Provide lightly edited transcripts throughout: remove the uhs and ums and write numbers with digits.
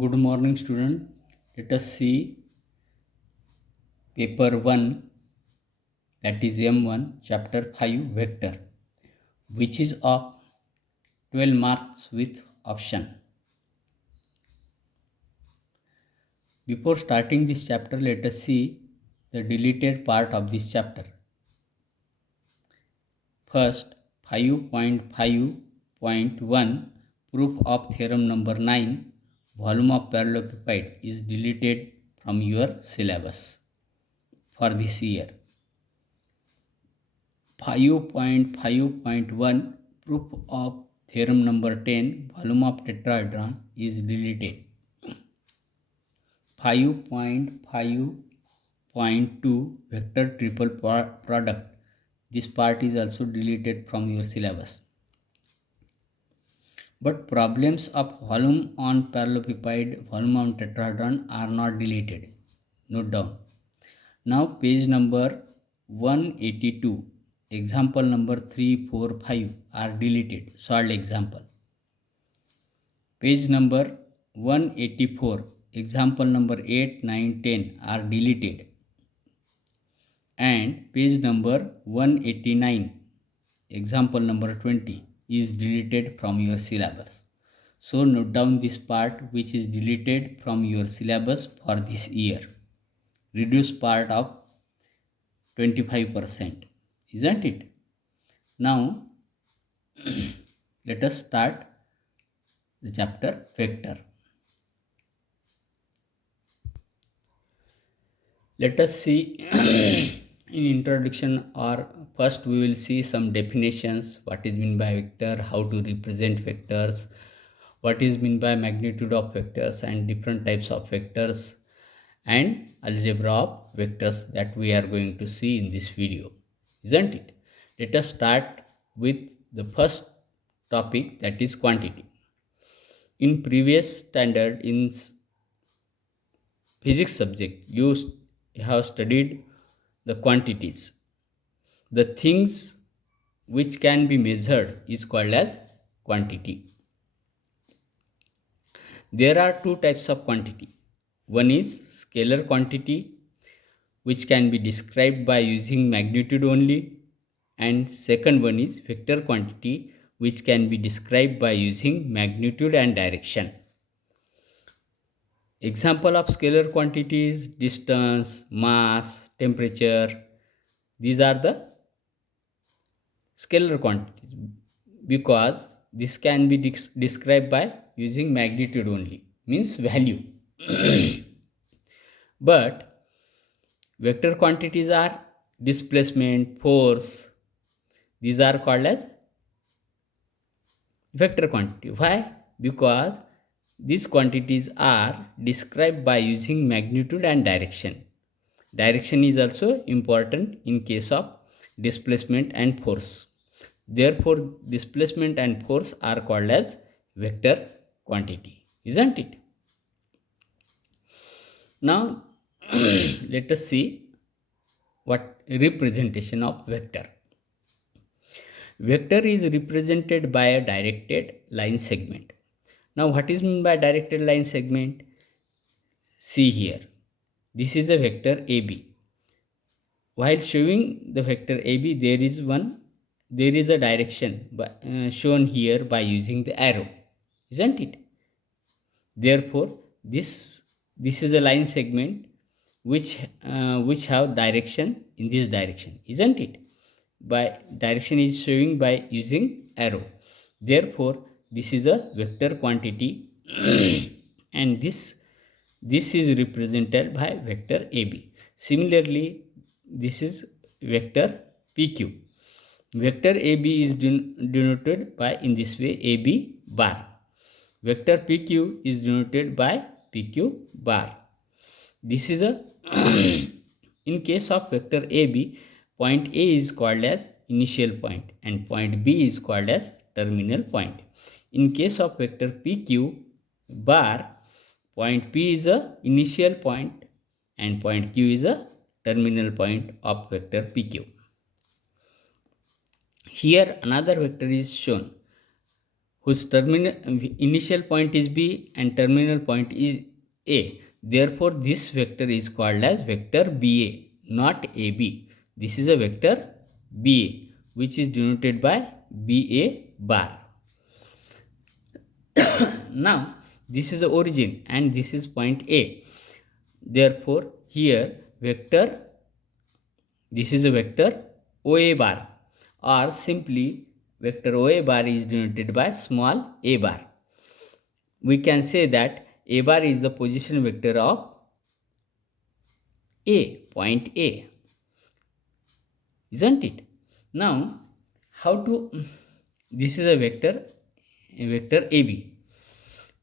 Good morning, student. Let us see paper 1, that is M1, chapter 5, vector, which is of 12 marks with option. Before starting this chapter, let us see the deleted part of this chapter. First, 5.5.1, proof of theorem number 9, volume of parallelepiped is deleted from your syllabus for this year. 5.5.1, proof of theorem number 10, volume of tetrahedron is deleted. 5.5.2, vector triple product, this part is also deleted from your syllabus. But problems of volume on parallelepiped, volume on tetrahedron are not deleted. Note down. Now page number 182, example number 3, 4, 5 are deleted, solved example. Page number 184, example number 8, 9, 10 are deleted. And page number 189, example number 20 is deleted from your syllabus. So note down this part which is deleted from your syllabus for this year. Reduce part of 25%, isn't it? Now let us start the chapter vector. Let us see in introduction, or first we will see some definitions, what is meant by vector, how to represent vectors, what is meant by magnitude of vectors and different types of vectors, and algebra of vectors that we are going to see in this video, isn't it? Let us start with the first topic, that is quantity. In previous standard in physics subject, you have studied the quantities. The things which can be measured is called as quantity. There are two types of quantity. One is scalar quantity, which can be described by using magnitude only, and second one is vector quantity, which can be described by using magnitude and direction. Example of scalar quantities: distance, mass, temperature. These are the scalar quantities because this can be described by using magnitude only, means value. But vector quantities are displacement, force. These are called as vector quantity. Why? Because these quantities are described by using magnitude and direction. Direction is also important in case of displacement and force. Therefore, displacement and force are called as vector quantity, isn't it? Now, let us see what representation of vector. Vector is represented by a directed line segment. Now, what is meant by directed line segment? See here. This is a vector AB. While showing the vector AB, there is a direction shown here by using the arrow, isn't it? Therefore, this is a line segment which have direction in this direction, isn't it? By direction is showing by using arrow. Therefore, this is a vector quantity, and this is represented by vector AB. Similarly, this is vector PQ. Vector AB is denoted by in this way AB bar. Vector PQ is denoted by PQ bar. This is a in case of vector AB, point A is called as initial point and point B is called as terminal point. In case of vector PQ bar, point P is a initial point and point Q is a terminal point of vector PQ. Here another vector is shown. whose terminal initial point is B and terminal point is A. Therefore, this vector is called as vector BA, not AB. This is a vector BA, which is denoted by BA bar. Now, this is the origin and this is point A. Therefore, here vector, this is a vector OA bar, or simply vector OA bar is denoted by small a bar. We can say that a bar is the position vector of A, point A, isn't it? Now, how to, this is a vector AB.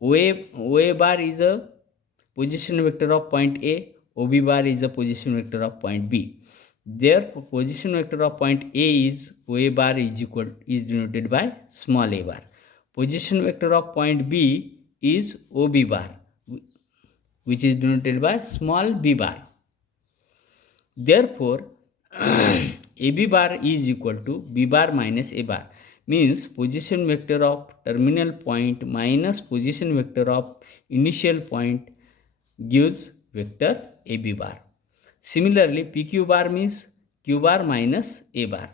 OA bar is a position vector of point A, OB bar is a position vector of point B. Therefore, position vector of point A is OA bar is denoted by small a bar. Position vector of point B is OB bar, which is denoted by small b bar. Therefore, AB bar is equal to B bar minus A bar, means position vector of terminal point minus position vector of initial point gives vector AB bar. Similarly, PQ bar means Q bar minus A bar.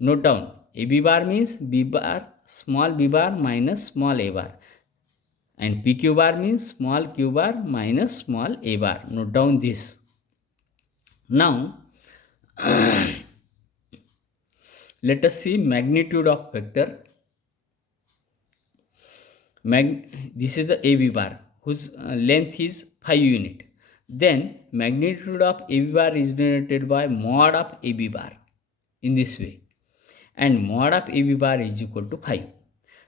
Note down, AB bar means B bar, small b bar minus small a bar, and PQ bar means small q bar minus small a bar. Note down this. Now, let us see magnitude of vector. This is the AB bar whose length is 5 unit. Then magnitude of AB bar is denoted by mod of AB bar in this way, and mod of AB bar is equal to 5.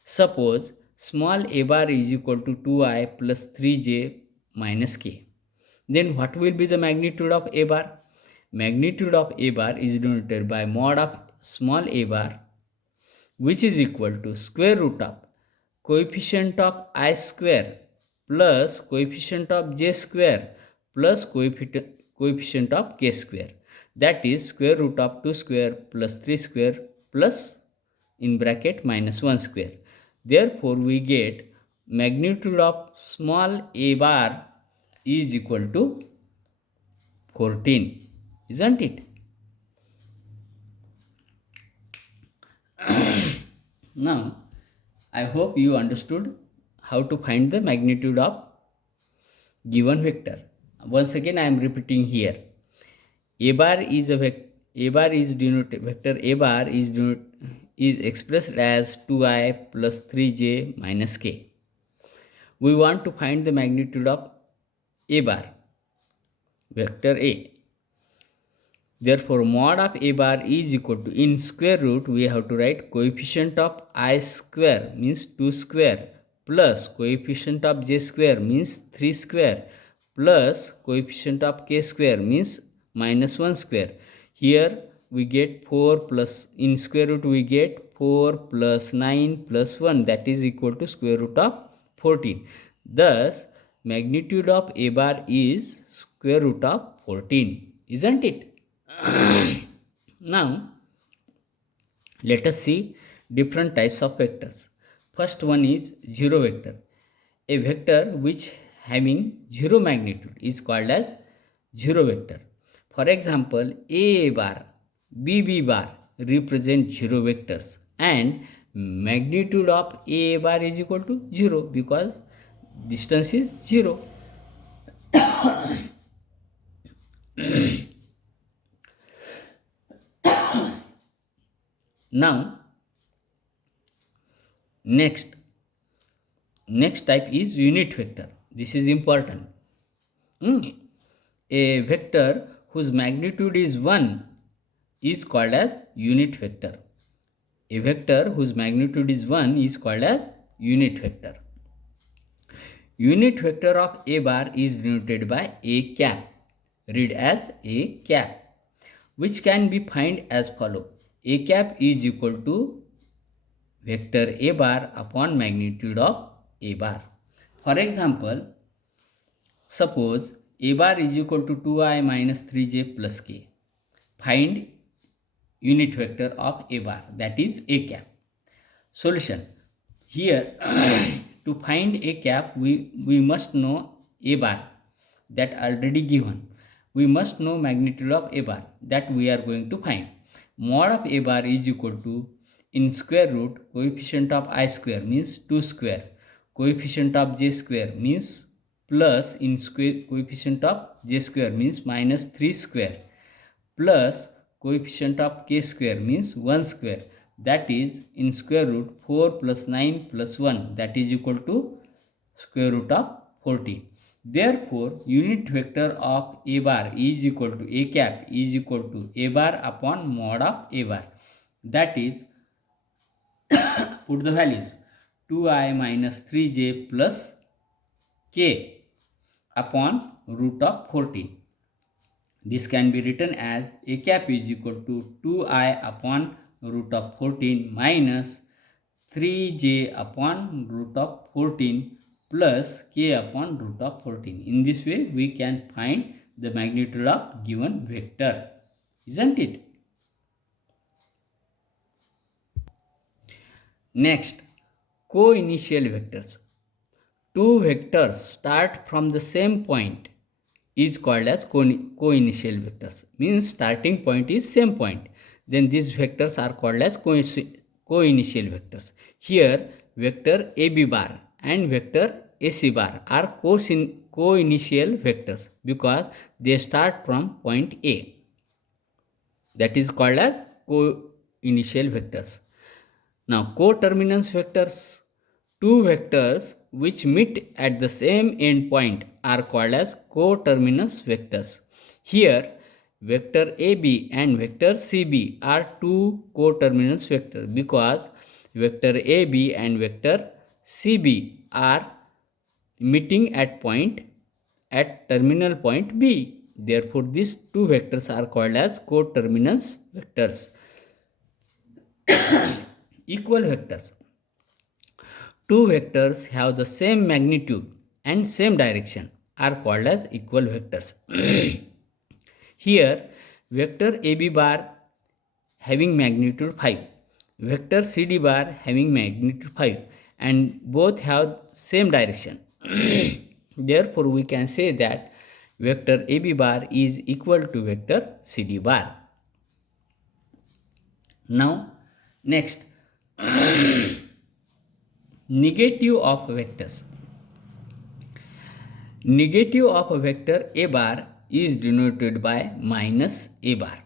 Suppose small a bar is equal to 2i plus 3j minus k. Then what will be the magnitude of a bar? Magnitude of a bar is denoted by mod of small a bar, which is equal to square root of coefficient of I square plus coefficient of j square plus coefficient of k square. That is square root of 2 square plus 3 square plus in bracket minus 1 square. Therefore, we get magnitude of small a bar is equal to 14, isn't it? Now, I hope you understood how to find the magnitude of given vector. Once again, I am repeating here. A bar is a vector. A bar is denoted, vector A bar is expressed as 2i plus 3j minus k. We want to find the magnitude of A bar, vector A. Therefore, mod of A bar is equal to, in square root, we have to write coefficient of I square means 2 square plus coefficient of j square means 3 square plus coefficient of k square means minus 1 square. Here we get 4 plus, in square root we get 4 plus 9 plus 1, that is equal to square root of 14. Thus, magnitude of A bar is square root of 14, isn't it? Now, let us see different types of vectors. First one is zero vector. A vector which having zero magnitude is called as zero vector. For example, A bar, B bar represent zero vectors, and magnitude of A bar is equal to 0 because distance is 0. Now, next type is unit vector. This is important. A vector whose magnitude is 1 is called as unit vector. A vector whose magnitude is 1 is called as unit vector. Unit vector of A bar is denoted by A cap. Read as A cap, which can be find as follow. A cap is equal to vector A bar upon magnitude of A bar. For example, suppose A bar is equal to 2i minus 3j plus k. Find unit vector of A bar, that is A cap. Solution. here to find a cap we must know a bar that already given. We must know magnitude of a bar that we are going to find. Mod of a bar is equal to, in square root, coefficient of I square means 2 square, coefficient of j square means plus, in square coefficient of j square means minus 3 square, plus coefficient of k square means 1 square, that is in square root 4 plus 9 plus 1, that is equal to square root of 40. Therefore, unit vector of a bar is equal to a cap is equal to a bar upon mod of a bar. That is, put the values 2i minus 3j plus k upon root of 40. This can be written as a cap is equal to 2i upon root of 14 minus 3j upon root of 14 plus k upon root of 14. In this way, we can find the magnitude of given vector, isn't it? Next, co-initial vectors. Two vectors start from the same point is called as co-initial vectors. Means starting point is same point. Then these vectors are called as co-initial vectors. Here, vector AB bar and vector AC bar are co-initial vectors because they start from point A. That is called as co-initial vectors. Now, coterminus vectors. Two vectors which meet at the same endpoint are called as coterminus vectors. Here, vector AB and vector CB are two coterminus vectors because vector AB and vector CB are meeting at terminal point B. Therefore, these two vectors are called as coterminus vectors. Equal vectors. Two vectors have the same magnitude and same direction are called as equal vectors. Here, vector AB bar having magnitude 5, vector CD bar having magnitude 5, and both have same direction. Therefore, we can say that vector AB bar is equal to vector CD bar. Now, next, negative of vectors. Negative of a vector A bar is denoted by minus A bar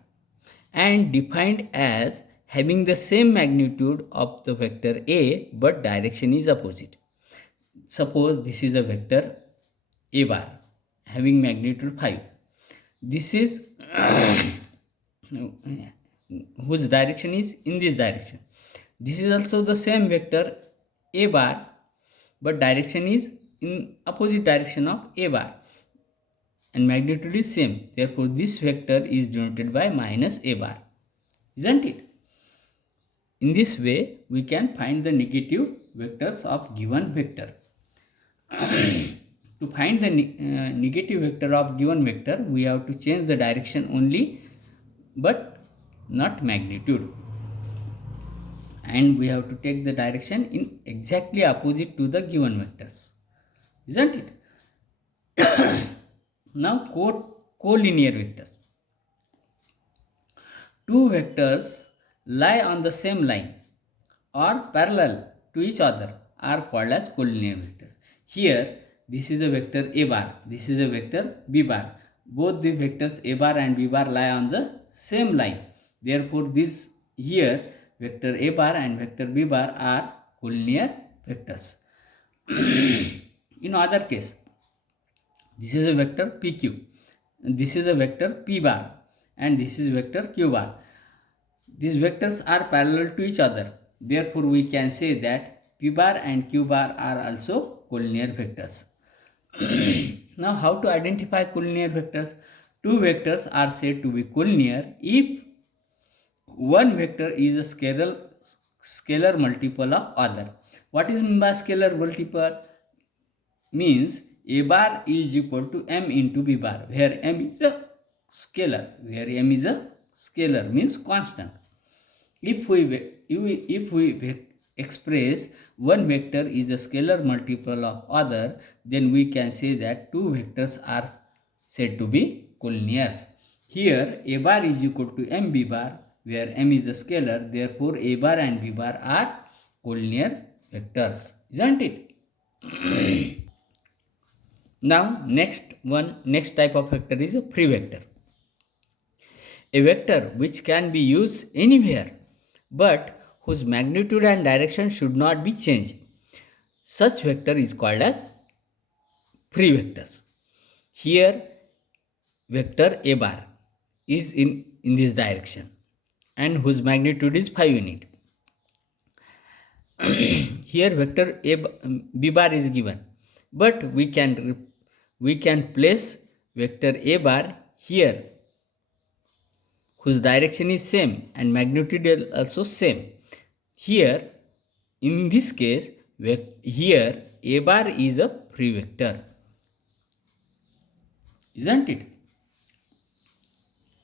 and defined as having the same magnitude of the vector A but direction is opposite. Suppose this is a vector A bar having magnitude 5. This is whose direction is in this direction. This is also the same vector A bar but direction is in opposite direction of A bar and magnitude is same. Therefore, this vector is denoted by minus A bar, isn't it? In this way, we can find the negative vectors of given vector. To find the negative vector of given vector, we have to change the direction only but not magnitude. And we have to take the direction in exactly opposite to the given vectors, isn't it? Now, collinear vectors. Two vectors lie on the same line or parallel to each other are called as collinear vectors. Here, this is a vector A bar, this is a vector B bar. Both the vectors A bar and B bar lie on the same line. Therefore, this here vector A bar and vector B bar are collinear vectors. In other case, this is a vector PQ, and this is a vector P bar, and this is vector Q bar. These vectors are parallel to each other. Therefore, we can say that P bar and Q bar are also collinear vectors. Now, how to identify collinear vectors? Two vectors are said to be collinear if one vector is a scalar multiple of other. What is meant by scalar multiple? Means A bar is equal to M into B bar, where M is a scalar, means constant. If we express one vector is a scalar multiple of other, then we can say that two vectors are said to be collinears. Here a bar is equal to m b bar, where m is a scalar, therefore a bar and b bar are collinear vectors, isn't it? Now next type of vector is a free vector. A vector which can be used anywhere but whose magnitude and direction should not be changed. Such vector is called as free vectors. Here vector a bar is in this direction and whose magnitude is 5 unit. Here vector b bar is given, but we can place vector a bar here whose direction is same and magnitude is also same. Here in this case here a bar is a free vector, isn't it?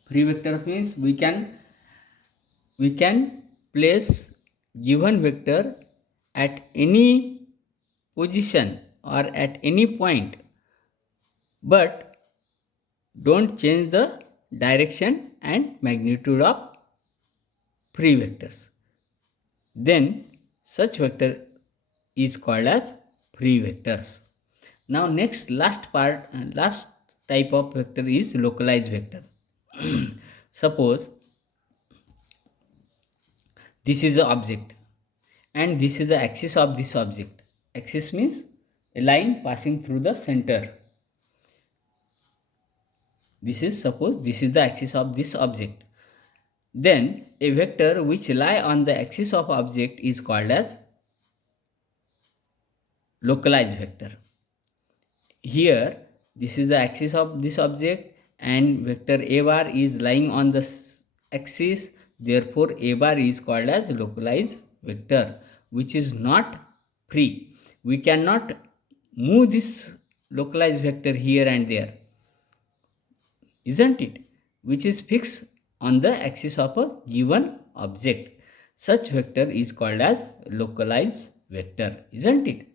Free vector means we can place given vector at any position or at any point, but don't change the direction and magnitude of free vectors. Then such vector is called as free vectors. Now last type of vector is localized vector. Suppose this is the object and this is the axis of this object. Axis means a line passing through the center. Suppose this is the axis of this object. Then a vector which lie on the axis of object is called as localized vector. Here this is the axis of this object and vector a bar is lying on the axis, therefore a bar is called as localized vector, which is not free. We cannot move this localized vector here and there, isn't it? Which is fixed on the axis of a given object. Such vector is called as localized vector, isn't it?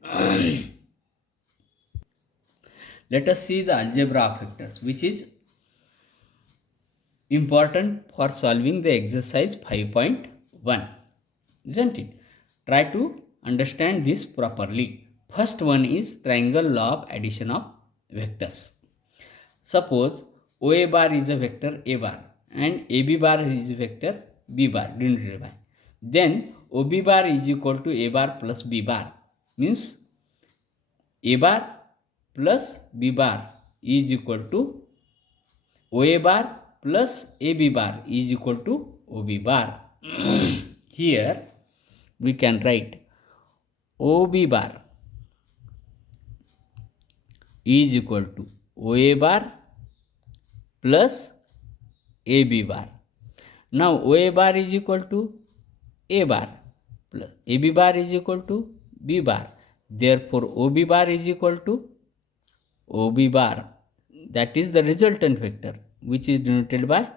Let us see the algebra of vectors, which is important for solving the exercise 5.1, isn't it? Try to understand this properly. First one is triangle law of addition of vectors. Suppose OA bar is a vector A bar and AB bar is a vector B bar denoted by. Then OB bar is equal to A bar plus B bar, means A bar plus B bar is equal to OA bar plus AB bar is equal to OB bar. Here we can write OB bar is equal to OA bar plus AB bar. Now OA bar is equal to A bar plus AB bar is equal to B bar. Therefore OB bar is equal to OB bar. That is the resultant vector, which is denoted by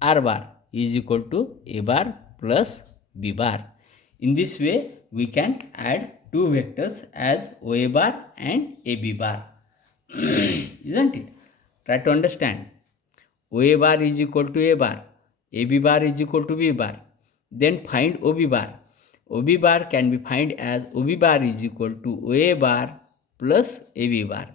R bar is equal to A bar plus B bar. In this way we can add two vectors as OA bar and AB bar. Isn't it? Try to understand. OA bar is equal to A bar, AB bar is equal to B bar. Then find OB bar. OB bar can be found as OB bar is equal to OA bar plus AB bar.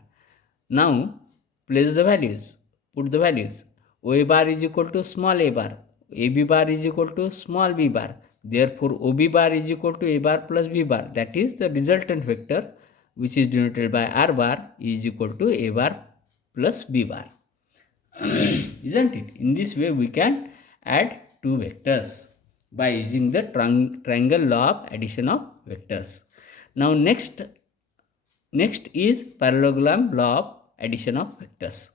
Now place the values, put the values. OA bar is equal to small a bar, AB bar is equal to small b bar. Therefore OB bar is equal to A bar plus B bar. That is the resultant vector, which is denoted by R bar is equal to A bar plus B bar. Isn't it? In this way we can add two vectors by using the triangle law of addition of vectors. Now next is parallelogram law of addition of vectors.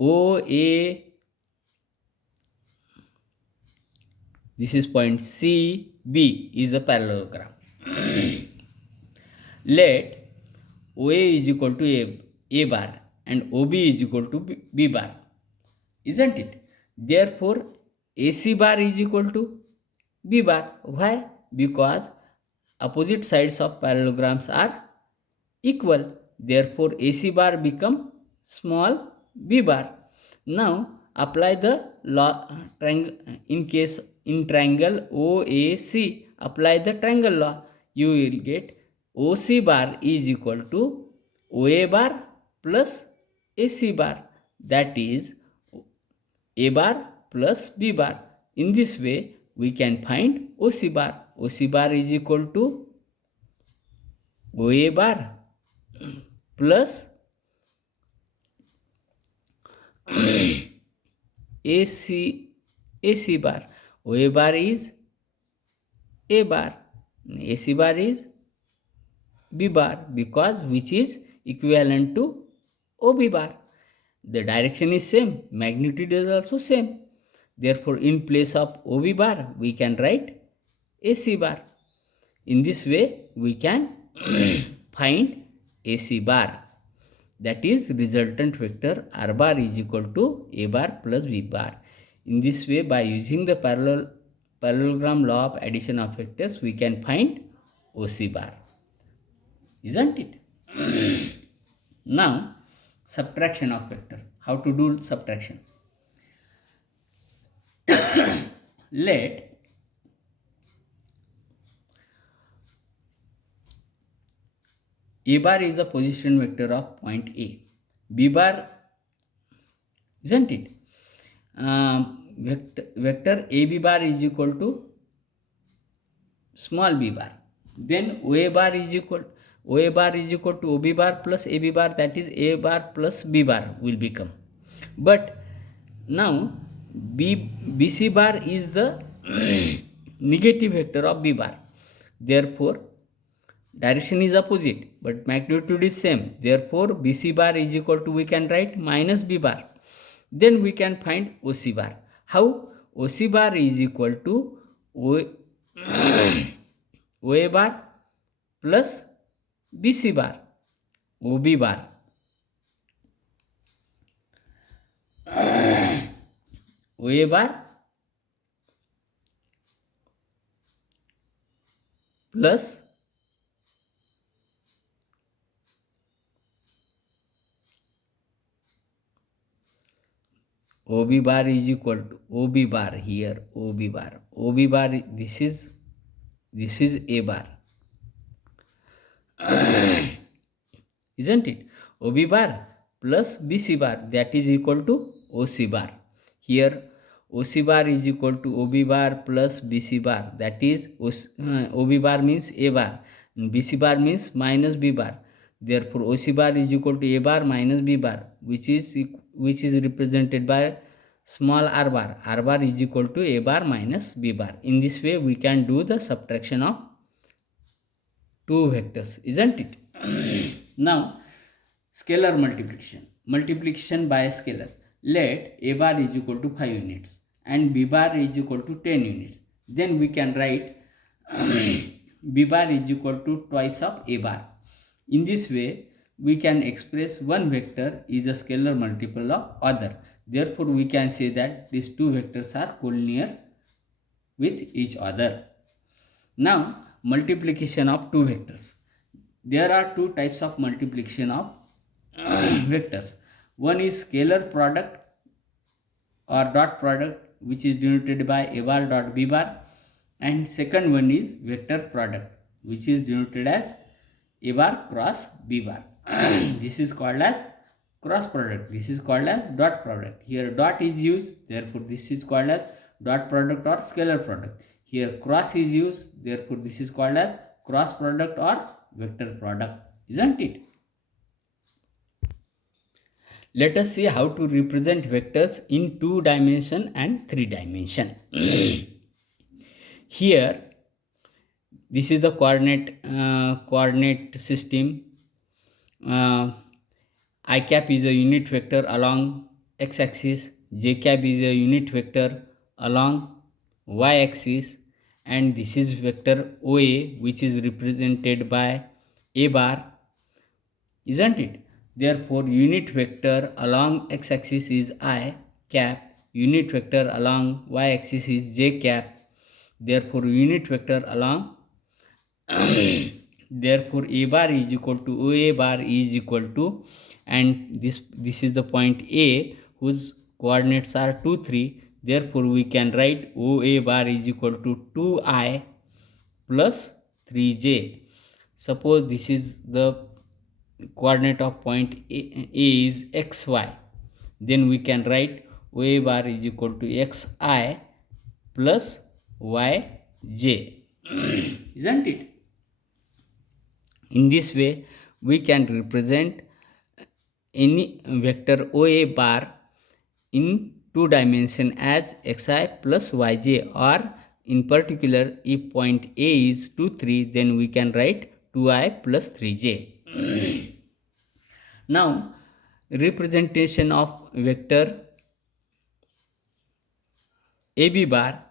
OA, this is point CB is a parallelogram. Let OA is equal to A bar and OB is equal to B bar, isn't it? Therefore AC bar is equal to B bar. Why? Because opposite sides of parallelograms are equal. Therefore, AC bar become small b bar. Now, apply the law in case in triangle OAC. Apply the triangle law. You will get OC bar is equal to OA bar plus AC bar. That is A bar plus B bar. In this way, we can find OC bar. OC bar is equal to OA bar plus AC bar. OA bar is A bar. AC bar is B bar, because which is equivalent to OB bar. The direction is same, magnitude is also same. Therefore, in place of OB bar, we can write AC bar. In this way, we can find AC bar. That is, resultant vector R bar is equal to A bar plus B bar. In this way, by using the parallelogram law of addition of vectors, we can find OC bar. Isn't it? Now, subtraction of vector. How to do subtraction? Let A bar is the position vector of point A. B bar, isn't it? Vector AB bar is equal to small b bar. Then OA bar is equal to OB bar plus AB bar, that is A bar plus B bar will become. But now BC bar is the negative vector of B bar. Therefore, direction is opposite but magnitude is same. Therefore, BC bar is equal to, we can write minus B bar. Then we can find OC bar. How? OC bar is equal to OA bar plus BC bar, OB bar. OA bar plus OB bar is equal to OB bar, here OB bar. OB bar, this is A bar. Isn't it? OB bar plus BC bar, that is equal to OC bar. Here OC bar is equal to OB bar plus BC bar, that is OB bar means A bar and BC bar means minus B bar. Therefore, OC bar is equal to A bar minus B bar, which is represented by small r bar. R bar is equal to A bar minus B bar. In this way, we can do the subtraction of two vectors, isn't it? Now, scalar multiplication. Multiplication by a scalar. Let A bar is equal to 5 units and B bar is equal to 10 units. Then we can write B bar is equal to twice of A bar. In this way, we can express one vector is a scalar multiple of other. Therefore, we can say that these two vectors are collinear with each other. Now, multiplication of two vectors. There are two types of multiplication of vectors. One is scalar product or dot product, which is denoted by A bar dot B bar, and second one is vector product, which is denoted as A bar cross B bar. This is called as cross product. This is called as dot product. Here dot is used, therefore this is called as dot product or scalar product. Here cross is used, therefore this is called as cross product or vector product, isn't it? Let us see how to represent vectors in 2 dimension and 3 dimension. Here, this is the coordinate system. I cap is a unit vector along x-axis, j cap is a unit vector along y-axis, and this is vector OA, which is represented by A bar, isn't it? Therefore, unit vector along x-axis is I cap, unit vector along y-axis is j cap. Therefore, unit vector along therefore a bar is equal to OA bar is equal to, and this is the point A whose coordinates are 2 3. Therefore we can write OA bar is equal to 2I plus 3j. Suppose this is the coordinate of point A is xy, then we can write OA bar is equal to xi plus yj. Isn't it? In this way, we can represent any vector OA bar in two dimension as xi plus yj, or in particular if point A is 2 3, then we can write 2i plus 3j. Now representation of vector AB bar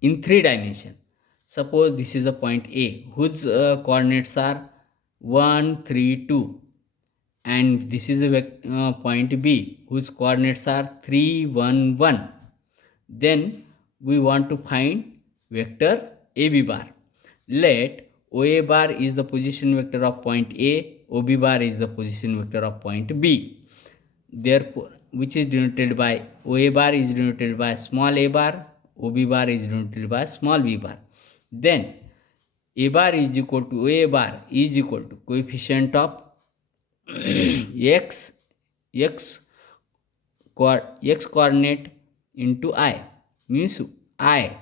in 3 dimension. Suppose this is a point A whose coordinates are 1 3 2, and this is a point B whose coordinates are 3 1 1. Then we want to find vector AB bar. Let OA bar is the position vector of point A, OB bar is the position vector of point B. Therefore, which is denoted by OA bar is denoted by small a bar, OB bar is denoted by small b bar. Then a bar is equal to OA bar is equal to coefficient of x coordinate into I means I,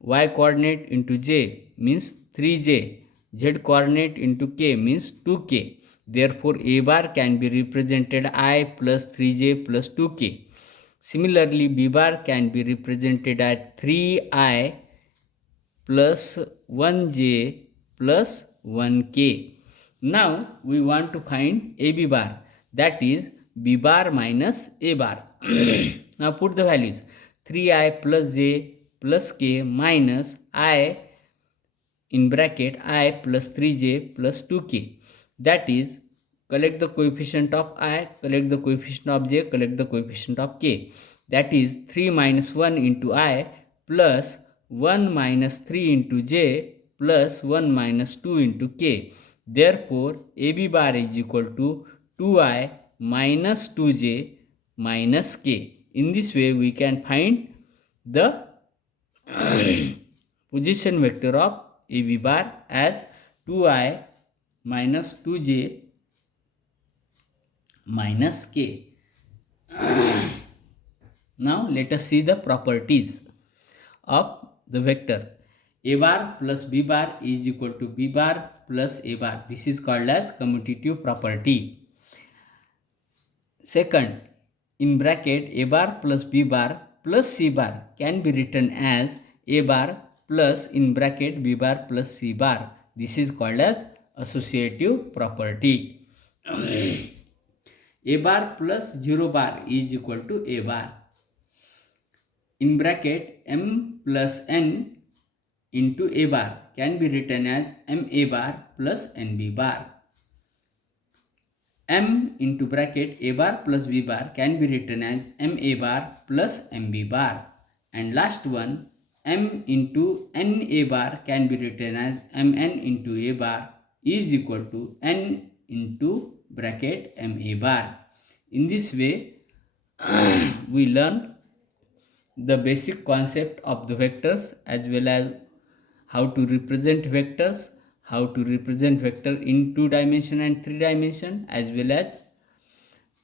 y coordinate into j means 3j, z coordinate into k means 2k. Therefore, a bar can be represented I plus 3j plus 2k. Similarly, b bar can be represented as 3i plus 1j plus 1k. Now, we want to find AB bar, that is b bar minus a bar. Now, put the values 3i plus j plus k minus I in bracket I plus 3j plus 2k. That is, collect the coefficient of I, collect the coefficient of j, collect the coefficient of k. That is 3 minus 1 into I plus 1 minus 3 into j plus 1 minus 2 into k. Therefore, AB bar is equal to 2i minus 2j minus k. In this way, we can find the position vector of AB bar as 2i minus 2j minus k. Now let us see the properties of the vector. A bar plus b bar is equal to b bar plus a bar. This is called as commutative property. Second, in bracket a bar plus b bar plus c bar can be written as a bar plus in bracket b bar plus c bar. This is called as associative property. A bar plus 0 bar is equal to a bar. In bracket m plus n into a bar can be written as m a bar plus n b bar. M into bracket a bar plus b bar can be written as m a bar plus m b bar. And last one, m into n a bar can be written as m n into a bar is equal to n into bracket m a bar. In this way, we learn the basic concept of the vectors as well as how to represent vectors, how to represent vector in 2 dimension and 3 dimension, as well as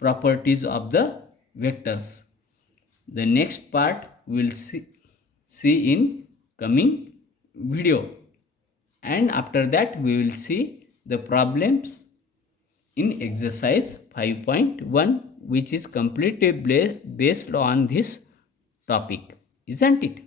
properties of the vectors. The next part we will see in coming video, and after that we will see the problems in exercise 5.1, which is completely based on this topic, isn't it?